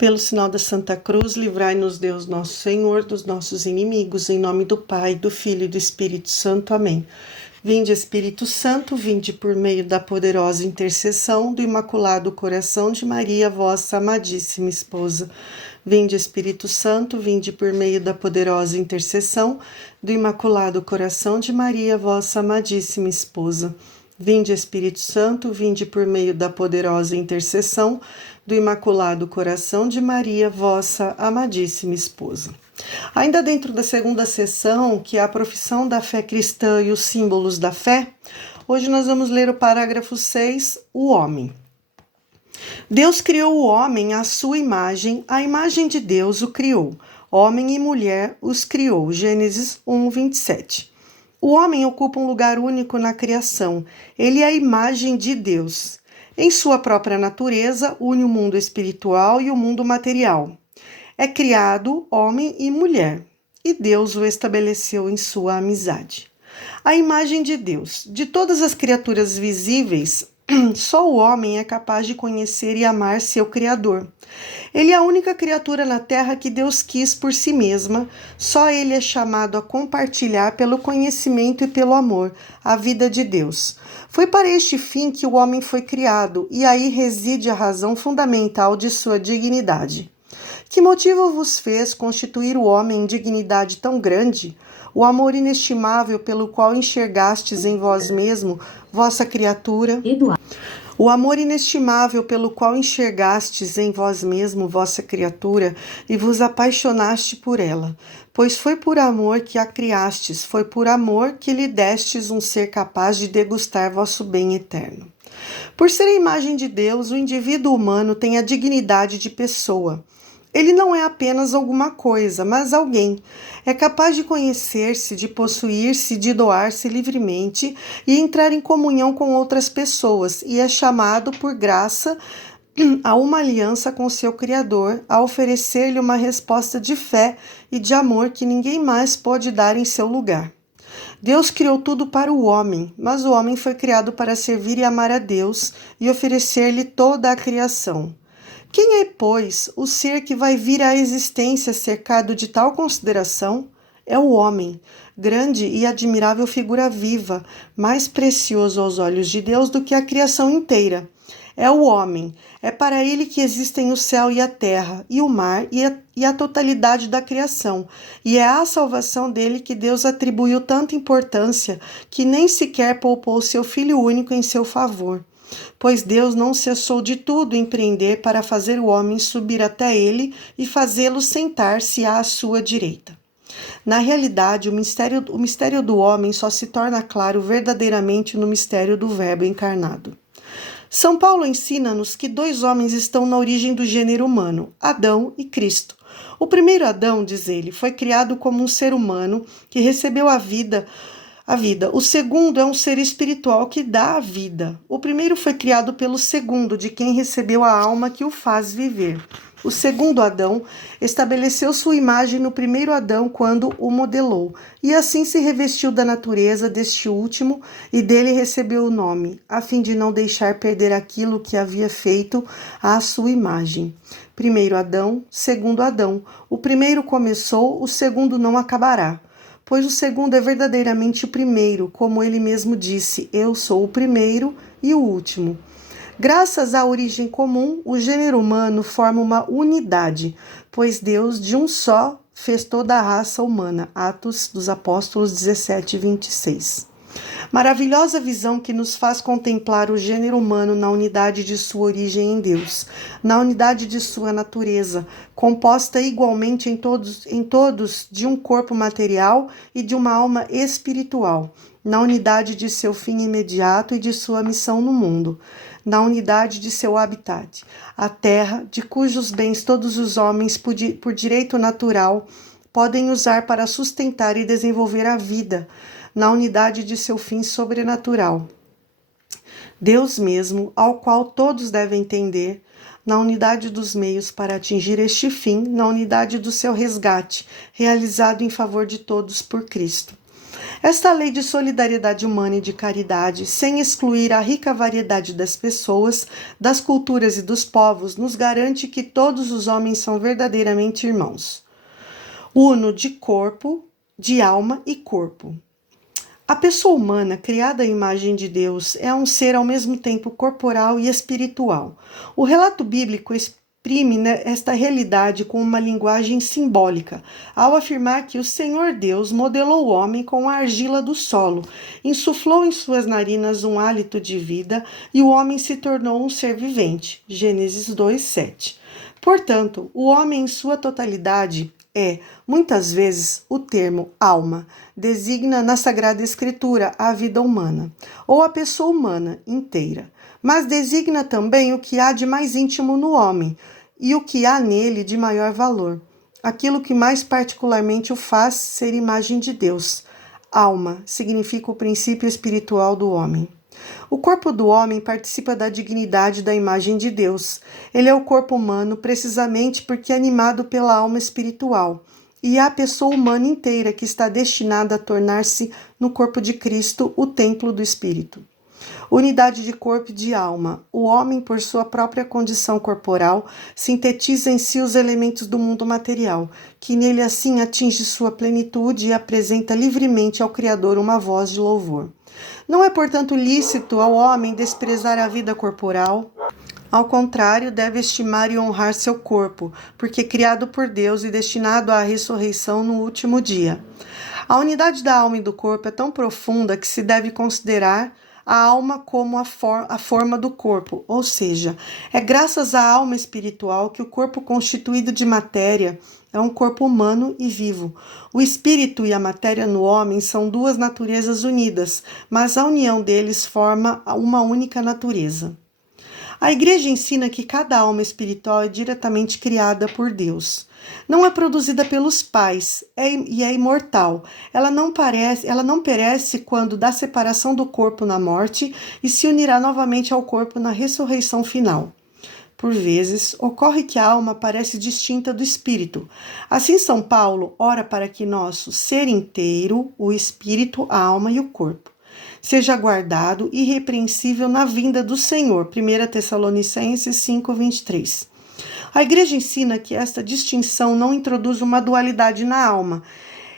Pelo sinal da Santa Cruz, livrai-nos Deus nosso Senhor dos nossos inimigos, em nome do Pai, do Filho e do Espírito Santo. Amém. Vinde, Espírito Santo, vinde por meio da poderosa intercessão do Imaculado Coração de Maria, vossa amadíssima esposa. Vinde, Espírito Santo, vinde por meio da poderosa intercessão do Imaculado Coração de Maria, vossa amadíssima esposa. Vinde, Espírito Santo, vinde por meio da poderosa intercessão do Imaculado Coração de Maria, vossa amadíssima esposa. Ainda dentro da segunda sessão, que é a profissão da fé cristã e os símbolos da fé, hoje nós vamos ler o parágrafo 6, o homem. Deus criou o homem à sua imagem, a imagem de Deus o criou. Homem e mulher os criou. Gênesis 1, 27. O homem ocupa um lugar único na criação. Ele é a imagem de Deus. Em sua própria natureza, une o mundo espiritual e o mundo material. É criado homem e mulher, e Deus o estabeleceu em sua amizade. A imagem de Deus. De todas as criaturas visíveis, só o homem é capaz de conhecer e amar seu Criador. Ele é a única criatura na Terra que Deus quis por si mesma, só ele é chamado a compartilhar pelo conhecimento e pelo amor a vida de Deus. Foi para este fim que o homem foi criado, e aí reside a razão fundamental de sua dignidade. Que motivo vos fez constituir o homem em dignidade tão grande? O amor inestimável pelo qual enxergastes em vós mesmo vossa criatura. O amor inestimável pelo qual enxergastes em vós mesmo vossa criatura e vos apaixonaste por ela. Pois foi por amor que a criastes, foi por amor que lhe destes um ser capaz de degustar vosso bem eterno. Por ser a imagem de Deus, o indivíduo humano tem a dignidade de pessoa. Ele não é apenas alguma coisa, mas alguém. É capaz de conhecer-se, de possuir-se, de doar-se livremente e entrar em comunhão com outras pessoas, e é chamado por graça a uma aliança com seu Criador, a oferecer-lhe uma resposta de fé e de amor que ninguém mais pode dar em seu lugar. Deus criou tudo para o homem, mas o homem foi criado para servir e amar a Deus e oferecer-lhe toda a criação. Quem é, pois, o ser que vai vir à existência cercado de tal consideração? É o homem, grande e admirável figura viva, mais precioso aos olhos de Deus do que a criação inteira. É o homem, é para ele que existem o céu e a terra, e o mar e a totalidade da criação, e é à salvação dele que Deus atribuiu tanta importância que nem sequer poupou seu Filho único em seu favor. Pois Deus não cessou de tudo empreender para fazer o homem subir até ele e fazê-lo sentar-se à sua direita. Na realidade, o mistério do homem só se torna claro verdadeiramente no mistério do Verbo encarnado. São Paulo ensina-nos que dois homens estão na origem do gênero humano, Adão e Cristo. O primeiro Adão, diz ele, foi criado como um ser humano que recebeu a vida. O segundo é um ser espiritual que dá a vida. O primeiro foi criado pelo segundo, de quem recebeu a alma que o faz viver. O segundo Adão estabeleceu sua imagem no primeiro Adão quando o modelou, e assim se revestiu da natureza deste último e dele recebeu o nome, a fim de não deixar perder aquilo que havia feito à sua imagem. Primeiro Adão, segundo Adão. O primeiro começou, o segundo não acabará. Pois o segundo é verdadeiramente o primeiro, como ele mesmo disse, eu sou o primeiro e o último. Graças à origem comum, o gênero humano forma uma unidade, pois Deus de um só fez toda a raça humana. Atos dos Apóstolos 17, 26. Maravilhosa visão que nos faz contemplar o gênero humano na unidade de sua origem em Deus, na unidade de sua natureza, composta igualmente em todos de um corpo material e de uma alma espiritual, na unidade de seu fim imediato e de sua missão no mundo, na unidade de seu habitat, a terra, de cujos bens todos os homens, por direito natural, podem usar para sustentar e desenvolver a vida, na unidade de seu fim sobrenatural. Deus mesmo, ao qual todos devem tender, na unidade dos meios para atingir este fim, na unidade do seu resgate, realizado em favor de todos por Cristo. Esta lei de solidariedade humana e de caridade, sem excluir a rica variedade das pessoas, das culturas e dos povos, nos garante que todos os homens são verdadeiramente irmãos. Uno de corpo, de alma e corpo. A pessoa humana, criada à imagem de Deus, é um ser ao mesmo tempo corporal e espiritual. O relato bíblico exprime esta realidade com uma linguagem simbólica, ao afirmar que o Senhor Deus modelou o homem com a argila do solo, insuflou em suas narinas um hálito de vida e o homem se tornou um ser vivente. Gênesis 2:7. Portanto, o homem em sua totalidade muitas vezes, o termo alma designa na Sagrada Escritura a vida humana, ou a pessoa humana inteira, mas designa também o que há de mais íntimo no homem e o que há nele de maior valor, aquilo que mais particularmente o faz ser imagem de Deus. Alma significa o princípio espiritual do homem. O corpo do homem participa da dignidade da imagem de Deus. Ele é o corpo humano precisamente porque é animado pela alma espiritual. E é a pessoa humana inteira que está destinada a tornar-se, no corpo de Cristo, o templo do Espírito. Unidade de corpo e de alma. O homem, por sua própria condição corporal, sintetiza em si os elementos do mundo material, que nele assim atinge sua plenitude e apresenta livremente ao Criador uma voz de louvor. Não é, portanto, lícito ao homem desprezar a vida corporal. Ao contrário, deve estimar e honrar seu corpo, porque criado por Deus e destinado à ressurreição no último dia. A unidade da alma e do corpo é tão profunda que se deve considerar a alma como a forma do corpo, ou seja, é graças à alma espiritual que o corpo constituído de matéria é um corpo humano e vivo. O espírito e a matéria no homem são duas naturezas unidas, mas a união deles forma uma única natureza. A Igreja ensina que cada alma espiritual é diretamente criada por Deus. Não é produzida pelos pais e é imortal. Ela não perece quando da separação do corpo na morte e se unirá novamente ao corpo na ressurreição final. Por vezes, ocorre que a alma parece distinta do espírito. Assim, São Paulo ora para que nosso ser inteiro, o espírito, a alma e o corpo, seja guardado irrepreensível na vinda do Senhor. 1 Tessalonicenses 5:23. A Igreja ensina que esta distinção não introduz uma dualidade na alma.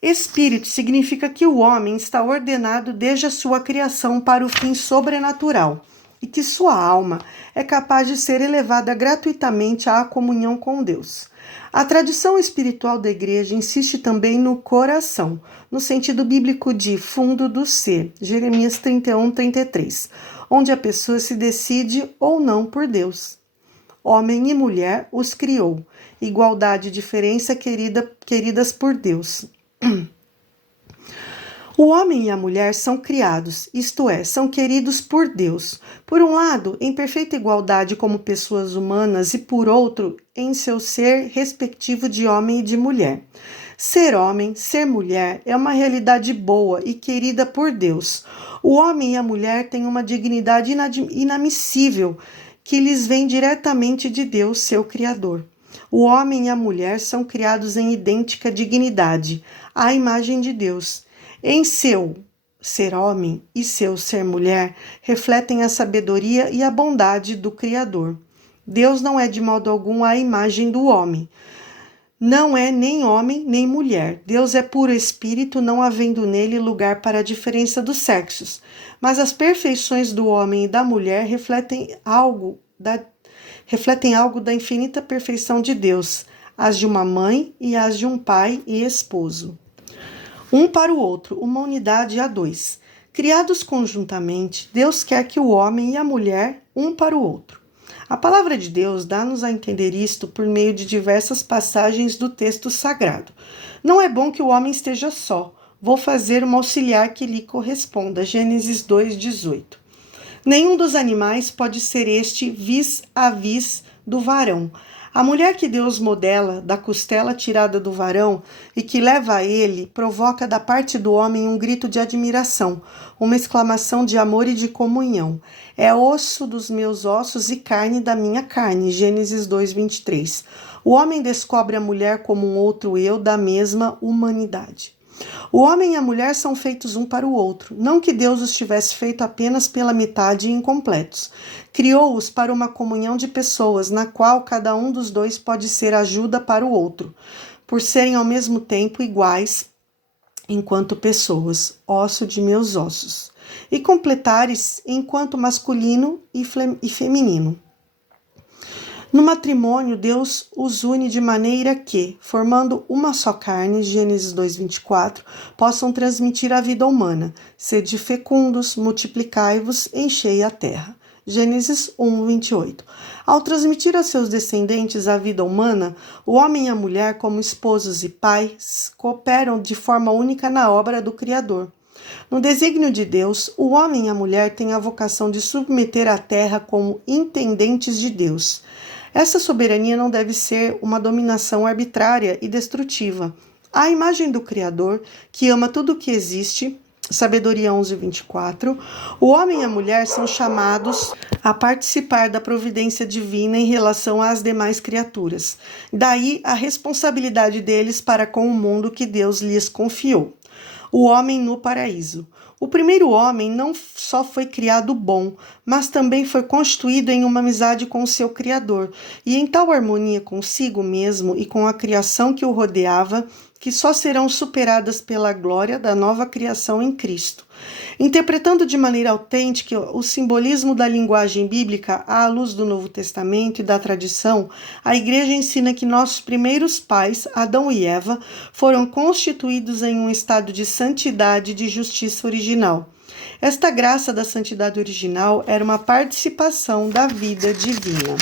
Espírito significa que o homem está ordenado desde a sua criação para o fim sobrenatural e que sua alma é capaz de ser elevada gratuitamente à comunhão com Deus. A tradição espiritual da Igreja insiste também no coração, no sentido bíblico de fundo do ser, Jeremias 31:33, onde a pessoa se decide ou não por Deus. Homem e mulher os criou, igualdade e diferença queridas por Deus. O homem e a mulher são criados, isto é, são queridos por Deus. Por um lado, em perfeita igualdade como pessoas humanas e por outro, em seu ser respectivo de homem e de mulher. Ser homem, ser mulher é uma realidade boa e querida por Deus. O homem e a mulher têm uma dignidade inadmissível que lhes vem diretamente de Deus, seu Criador. O homem e a mulher são criados em idêntica dignidade, à imagem de Deus. Em seu ser homem e seu ser mulher, refletem a sabedoria e a bondade do Criador. Deus não é de modo algum a imagem do homem. Não é nem homem nem mulher. Deus é puro espírito, não havendo nele lugar para a diferença dos sexos. Mas as perfeições do homem e da mulher refletem algo da infinita perfeição de Deus, as de uma mãe e as de um pai e esposo. Um para o outro, uma unidade a dois. Criados conjuntamente, Deus quer que o homem e a mulher um para o outro. A palavra de Deus dá-nos a entender isto por meio de diversas passagens do texto sagrado. Não é bom que o homem esteja só. Vou fazer uma auxiliar que lhe corresponda. Gênesis 2:18. Nenhum dos animais pode ser este vis-a-vis do varão. A mulher que Deus modela da costela tirada do varão e que leva a ele, provoca da parte do homem um grito de admiração, uma exclamação de amor e de comunhão. É osso dos meus ossos e carne da minha carne. Gênesis 2:23. O homem descobre a mulher como um outro eu da mesma humanidade. O homem e a mulher são feitos um para o outro, não que Deus os tivesse feito apenas pela metade e incompletos. Criou-os para uma comunhão de pessoas, na qual cada um dos dois pode ser ajuda para o outro, por serem ao mesmo tempo iguais enquanto pessoas, osso de meus ossos, e completares enquanto masculino e feminino. No matrimônio, Deus os une de maneira que, formando uma só carne, Gênesis 2:24, possam transmitir a vida humana. Sede fecundos, multiplicai-vos, enchei a terra. Gênesis 1:28. Ao transmitir a seus descendentes a vida humana, o homem e a mulher, como esposos e pais, cooperam de forma única na obra do Criador. No desígnio de Deus, o homem e a mulher têm a vocação de submeter a terra como intendentes de Deus. Essa soberania não deve ser uma dominação arbitrária e destrutiva. À imagem do Criador, que ama tudo o que existe, Sabedoria 11:24, o homem e a mulher são chamados a participar da providência divina em relação às demais criaturas. Daí a responsabilidade deles para com o mundo que Deus lhes confiou. O homem no paraíso. O primeiro homem não só foi criado bom, mas também foi constituído em uma amizade com o seu Criador, e em tal harmonia consigo mesmo e com a criação que o rodeava, que só serão superadas pela glória da nova criação em Cristo. Interpretando de maneira autêntica o simbolismo da linguagem bíblica à luz do Novo Testamento e da tradição, a Igreja ensina que nossos primeiros pais, Adão e Eva, foram constituídos em um estado de santidade e de justiça original. Esta graça da santidade original era uma participação da vida divina.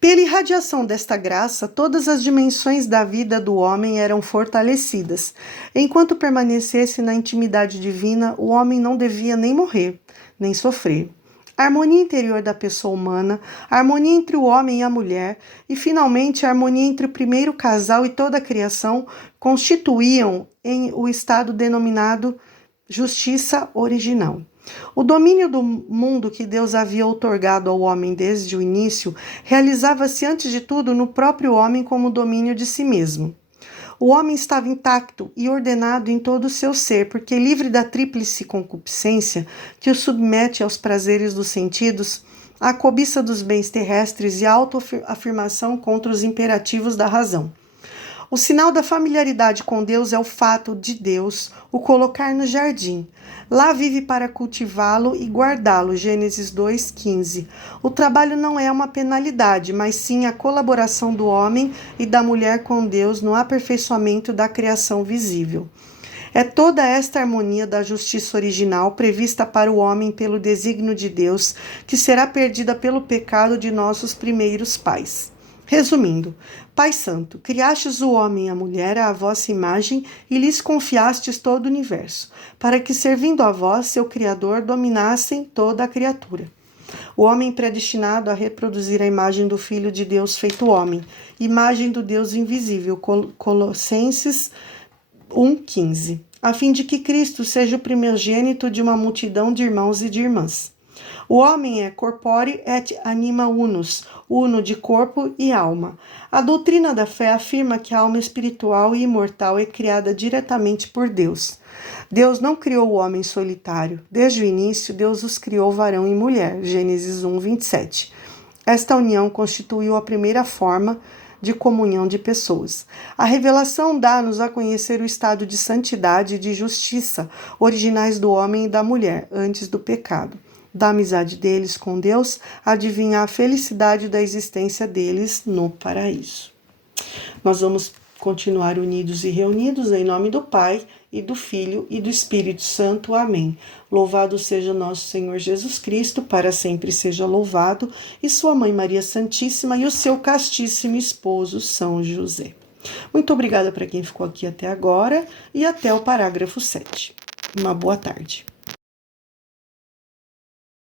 Pela irradiação desta graça, todas as dimensões da vida do homem eram fortalecidas. Enquanto permanecesse na intimidade divina, o homem não devia nem morrer, nem sofrer. A harmonia interior da pessoa humana, a harmonia entre o homem e a mulher, e finalmente a harmonia entre o primeiro casal e toda a criação, constituíam o estado denominado justiça original. O domínio do mundo que Deus havia outorgado ao homem desde o início realizava-se antes de tudo no próprio homem como domínio de si mesmo. O homem estava intacto e ordenado em todo o seu ser, porque livre da tríplice concupiscência que o submete aos prazeres dos sentidos, à cobiça dos bens terrestres e à autoafirmação contra os imperativos da razão. O sinal da familiaridade com Deus é o fato de Deus o colocar no jardim. Lá vive para cultivá-lo e guardá-lo, Gênesis 2:15. O trabalho não é uma penalidade, mas sim a colaboração do homem e da mulher com Deus no aperfeiçoamento da criação visível. É toda esta harmonia da justiça original prevista para o homem pelo desígnio de Deus que será perdida pelo pecado de nossos primeiros pais. Resumindo, Pai Santo, criastes o homem e a mulher à vossa imagem e lhes confiastes todo o universo, para que, servindo a vós, seu Criador, dominassem toda a criatura. O homem predestinado a reproduzir a imagem do Filho de Deus feito homem, imagem do Deus invisível, Colossenses 1:15, a fim de que Cristo seja o primogênito de uma multidão de irmãos e de irmãs. O homem é corpore et anima unus, uno de corpo e alma. A doutrina da fé afirma que a alma espiritual e imortal é criada diretamente por Deus. Deus não criou o homem solitário. Desde o início, Deus os criou varão e mulher, Gênesis 1:27. Esta união constituiu a primeira forma de comunhão de pessoas. A revelação dá-nos a conhecer o estado de santidade e de justiça originais do homem e da mulher, antes do pecado. Da amizade deles com Deus, adivinha a felicidade da existência deles no paraíso. Nós vamos continuar unidos e reunidos em nome do Pai, e do Filho, e do Espírito Santo. Amém. Louvado seja nosso Senhor Jesus Cristo, para sempre seja louvado, e sua Mãe Maria Santíssima, e o seu castíssimo esposo São José. Muito obrigada para quem ficou aqui até agora, e até o parágrafo 7. Uma boa tarde.